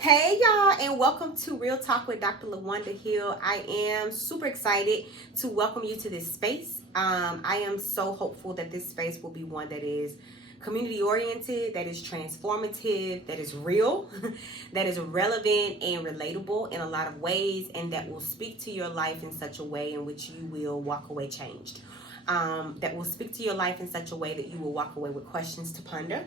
Hey y'all, and welcome to Real Talk with Dr. LaWanda Hill. I am super excited to welcome you to this space. I am so hopeful that this space will be one that is community oriented, that is transformative, that is real, that is relevant and relatable in a lot of ways, and that will speak to your life in such a way in which you will walk away changed. That will speak to your life in such a way that you will walk away with questions to ponder,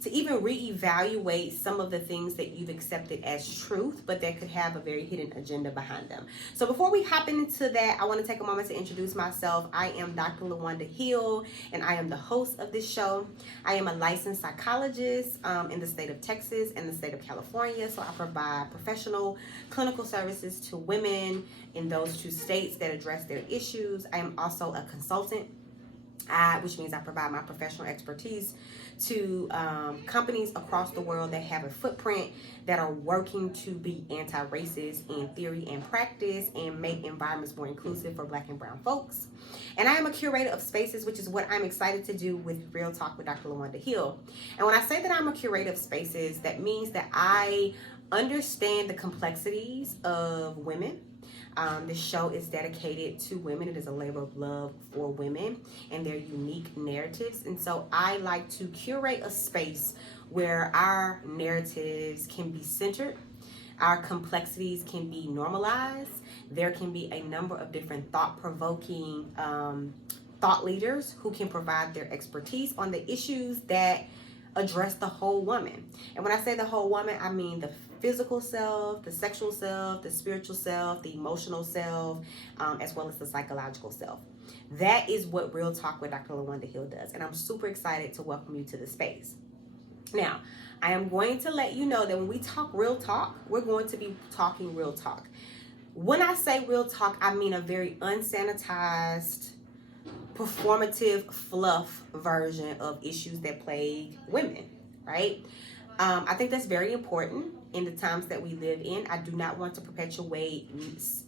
to even reevaluate some of the things that you've accepted as truth, but that could have a very hidden agenda behind them. So before we hop into that, I want to take a moment to introduce myself. I am Dr. LaWanda Hill, and I am the host of this show. I am a licensed psychologist in the state of Texas and the state of California. So I provide professional clinical services to women in those two states that address their issues. I am also a consultant, which means I provide my professional expertise to companies across the world that have a footprint, that are working to be anti-racist in theory and practice and make environments more inclusive for Black and brown folks. And I am a curator of spaces, which is what I'm excited to do with Real Talk with Dr. LaWanda Hill. And when I say that I'm a curator of spaces, that means that I understand the complexities of women. This show is dedicated to women. It is a labor of love for women and their unique narratives. And so I like to curate a space where our narratives can be centered, our complexities can be normalized. There can be a number of different thought-provoking thought leaders who can provide their expertise on the issues that address the whole woman. And when I say the whole woman, I mean the physical self, the sexual self, the spiritual self, the emotional self, as well as the psychological self. That is what Real Talk with Dr. LaWanda Hill does. And I'm super excited to welcome you to the space. Now, I am going to let you know that when we talk real talk, we're going to be talking real talk. When I say real talk, I mean a very unsanitized, performative fluff version of issues that plague women, right? I think that's very important in the times that we live in. I do not want to perpetuate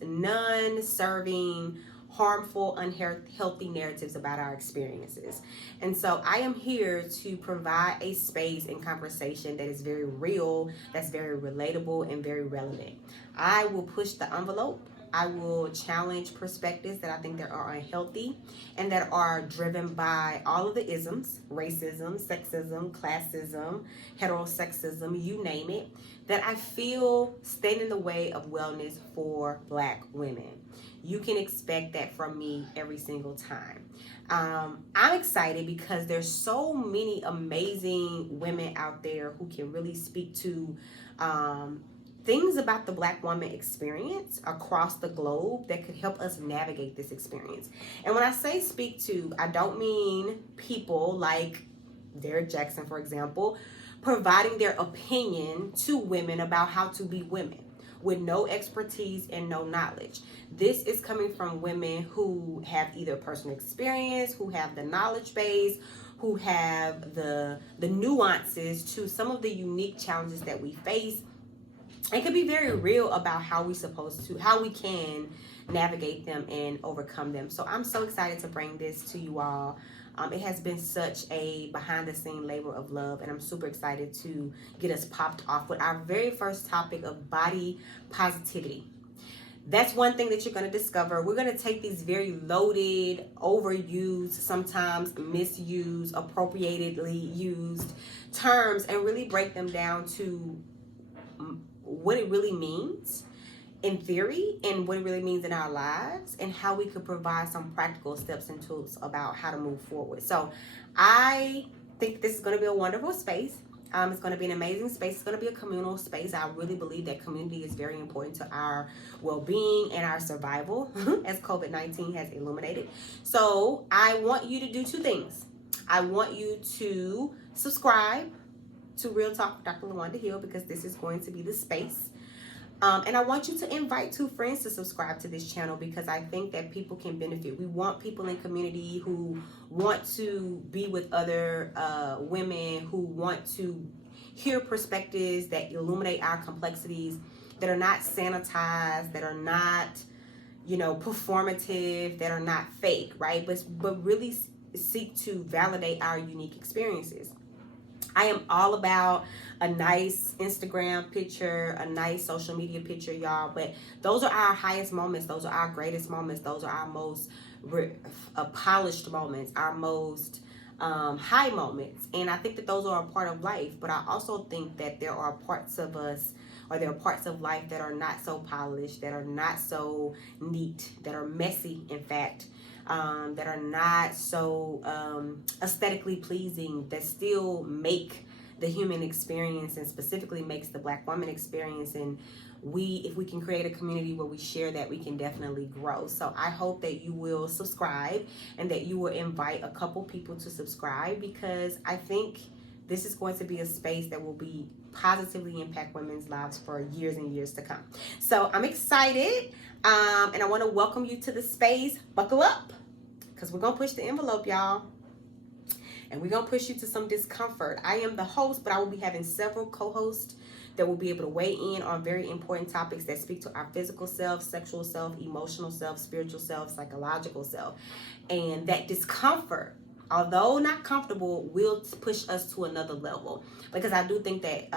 non-serving, harmful, unhealthy narratives about our experiences. And so I am here to provide a space and conversation that is very real, that's very relatable and very relevant. I will push the envelope. I will challenge perspectives that I think that are unhealthy and that are driven by all of the isms, racism, sexism, classism, heterosexism, you name it, that I feel stand in the way of wellness for Black women. You can expect that from me every single time. I'm excited because there's so many amazing women out there who can really speak to things about the Black woman experience across the globe that could help us navigate this experience. And when I say speak to, I don't mean people like Derek Jackson, for example, providing their opinion to women about how to be women with no expertise and no knowledge. This is coming from women who have either personal experience, who have the knowledge base, who have the nuances to some of the unique challenges that we face. It could be very real about how we can navigate them and overcome them. So I'm so excited to bring this to you all. It has been such a behind the scene labor of love, and I'm super excited to get us popped off with our very first topic of body positivity. That's one thing that you're going to discover. We're going to take these very loaded, overused, sometimes misused, appropriatedly used terms and really break them down to what it really means in theory and what it really means in our lives, and how we could provide some practical steps and tools about how to move forward. So I think this is going to be a wonderful space. It's going to be an amazing space. It's going to be a communal space. I really believe that community is very important to our well-being and our survival, as COVID-19 has illuminated. So I want you to do two things. I want you to subscribe to Real Talk with Dr. LaWanda Hill, because this is going to be the space. And I want you to invite 2 friends to subscribe to this channel, because I think that people can benefit. We want people in community who want to be with other women, who want to hear perspectives that illuminate our complexities, that are not sanitized, that are not, performative, that are not fake, right? But really seek to validate our unique experiences. I am all about a nice Instagram picture, a nice social media picture, y'all. But those are our highest moments. Those are our greatest moments. Those are our most polished moments, our most high moments. And I think that those are a part of life. But I also think that there are parts of us, or there are parts of life that are not so polished, that are not so neat, that are messy, in fact. That are not so aesthetically pleasing, that still make the human experience, and specifically makes the Black woman experience. And if we can create a community where we share that, we can definitely grow. So I hope that you will subscribe, and that you will invite a couple people to subscribe, because I think this is going to be a space that will be positively impact women's lives for years and years to come. So I'm excited, and I want to welcome you to the space. Buckle up, because we're going to push the envelope, y'all. And we're going to push you to some discomfort. I am the host, but I will be having several co-hosts that will be able to weigh in on very important topics that speak to our physical self, sexual self, emotional self, spiritual self, psychological self. And that discomfort, although not comfortable, will push us to another level, because I do think that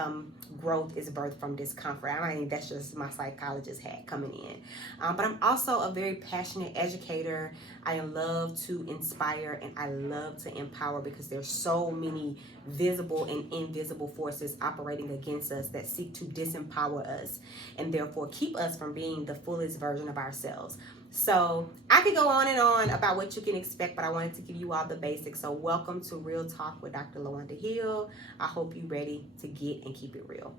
growth is birthed from discomfort. I mean, that's just my psychologist hat coming in. But I'm also a very passionate educator. I love to inspire, and I love to empower, because there's so many visible and invisible forces operating against us that seek to disempower us, and therefore keep us from being the fullest version of ourselves. So I could go on and on about what you can expect, but I wanted to give you all the basics. So welcome to Real Talk with Dr. LaWanda Hill. I hope you're ready to get and keep it real.